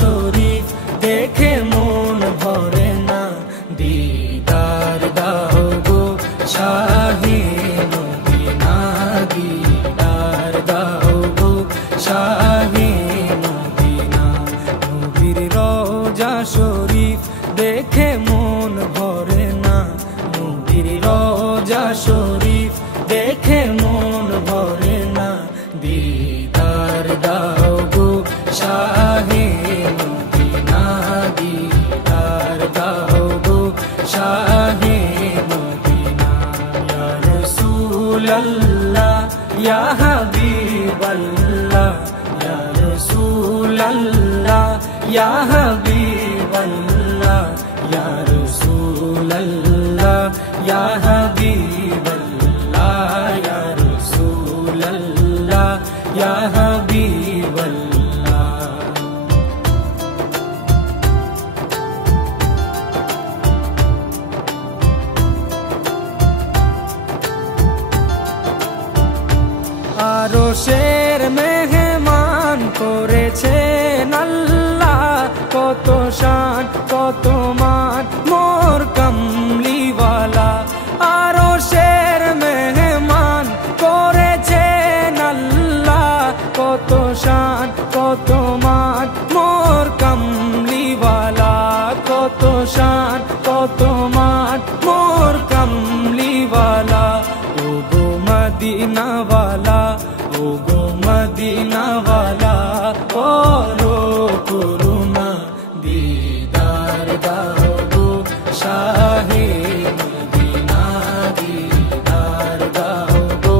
শরীফ দেখে মন ভরে না, দিদার দাও গো শাহে মদিনা, দিদার দাও গো শাহে মদিনা। নবীর রওজা শরীফ দেখে মন ভরে না, নবীর রওজা শরীফ দেখে মন ভরে না, দিদার দাও গো শাহে মদিনা, দিদার দাও গো শাহে মদিনা। ইয়া রাসূলাল্লাহ ইয়া হাবিবাল্লাহ, ইয়া রাসূলাল্লাহ ইয়া হাবিবাল্লাহ, ইয়া রাসূলাল্লাহ ইয়া হাবিবাল্লাহ, ইয়া রাসূলাল্লাহ ইয়া হাবিবাল্লাহ। আরশের মেহমান করেছেন আল্লাহ, কত শান কত মান মোর কামলিওয়ালা। আরশের মেহমান করেছেন আল্লাহ, কত শান কত মান মোর কামলিওয়ালা, কত শান কত মান মোর কামলিওয়ালা। ও গো মদিনাওয়ালা, ও গো মদিনাওয়ালা, করো করুণা, দিদার দাও গো শাহে মদিনা, দিদার দাও গো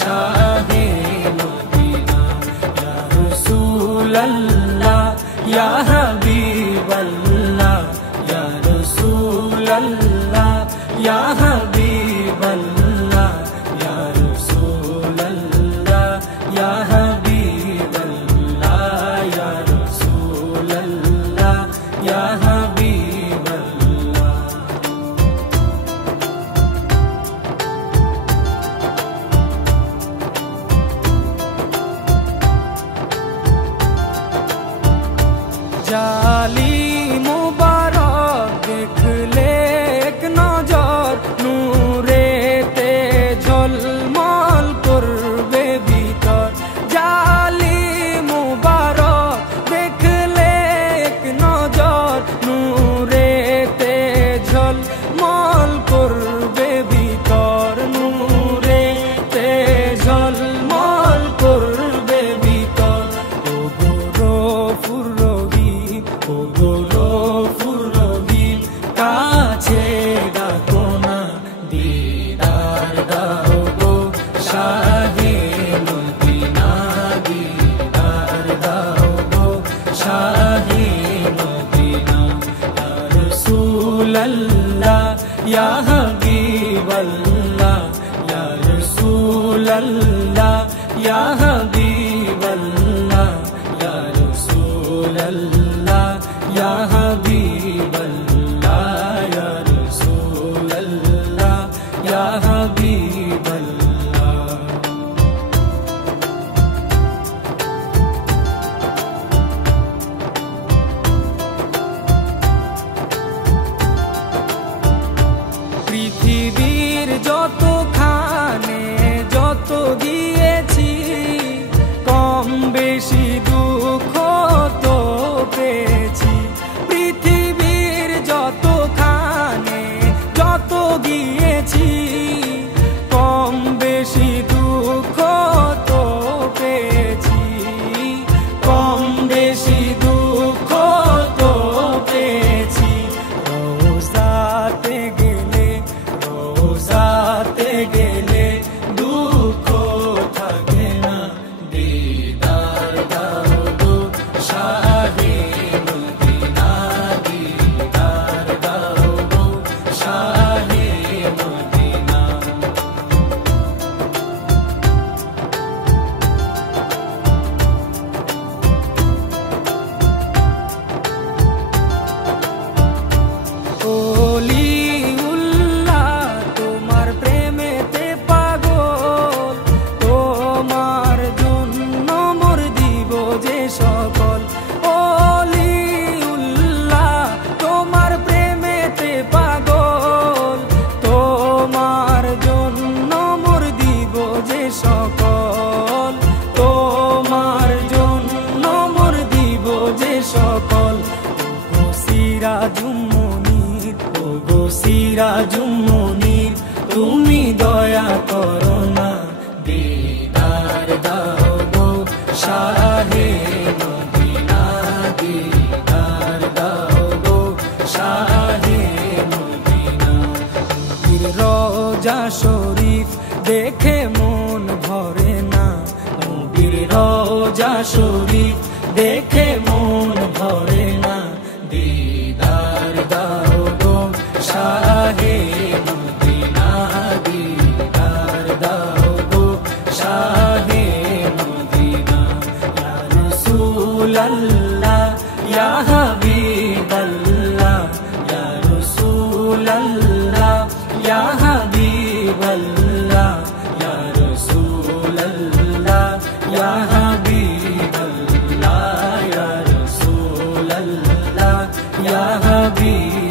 শাহে মদিনা। ইয়া রাসূলাল্লাহ ইয়া হাবিবাল্লাহ, ইয়া রাসূলাল্লাহ ইয়া হাবিবাল্লাহ, ইয়া রাসূলাল্লাহ ইয়া হাবিবাল্লাহ, ইয়া রাসূলাল্লাহ ইয়া হাবিবাল্লাহ। জালি মুবারক দেখলে এক নজর, নূরেতে ঝলমল করবে ভিতর। জালি মুবারক দেখলে এক নজর, নূরেতে ঝলমল করবে ভিতর, নূরেতে ঝলমল করবে ভিতর। ও গো রফুর রহিম, ও গো রফুর রহিম, কাছে ডাকো না, দিদার দাও গো শাহে মদিনা, দিদার দাও গো শাহে মদিনা। ইয়া রাসূলাল্লাহ ইয়া হাবিবাল্লাহ, ইয়া রাসূলাল্লাহ ইয়া হাবিবাল্লাহ, ইয়া রাসূলাল্লাহ ইয়া হাবিবাল্লাহ, ইয়া রাসূলাল্লাহ ইয়া হাবিবাল্লাহ। পৃথিবীর যতখানে যত গিয়েছি, কম বেশি দুঃখ তো পেয়েছি। পৃথিবীর যতখানে যত গিয়েছি, কম বেশি দুঃখ তো পেয়েছি, কম বেশি দুঃখ তো পেয়েছি। রওজাতে গেলে, রওজাতে গেলে দুঃখ থাকে না, দিদার দাও গো শাহে মদিনা, দিদার দাও গো শাহে মদিনা। ওলিউল্লাহ তোমার প্রেমেতে পাগল, তোমার জন্য মোর দিব যে সকল। ওলি সিরাজুম মুনির তুমি দয়া করো না, দিদার দাও গো শাহে মদিনা, দিদার দাও গো শাহে মদিনা। নবীর রওজা শরীফ দেখে মন ভরে না, নবীর রওজা শরীফ দেখে মন ভরে না, দিদার দাও গো শাহে মদিনা, দিদার দাও গো শাহে মদিনা। ইয়া রাসূলাল্লাহ ইয়া হাবিবাল্লাহ, ইয়া রাসূলাল্লাহ ইয়া হাবিবাল্লাহ, ইয়া রাসূলাল্লাহ ইয়া হাবিবাল্লাহ, ইয়া রাসূলাল্লাহ ইয়া হাবিবাল্লাহ।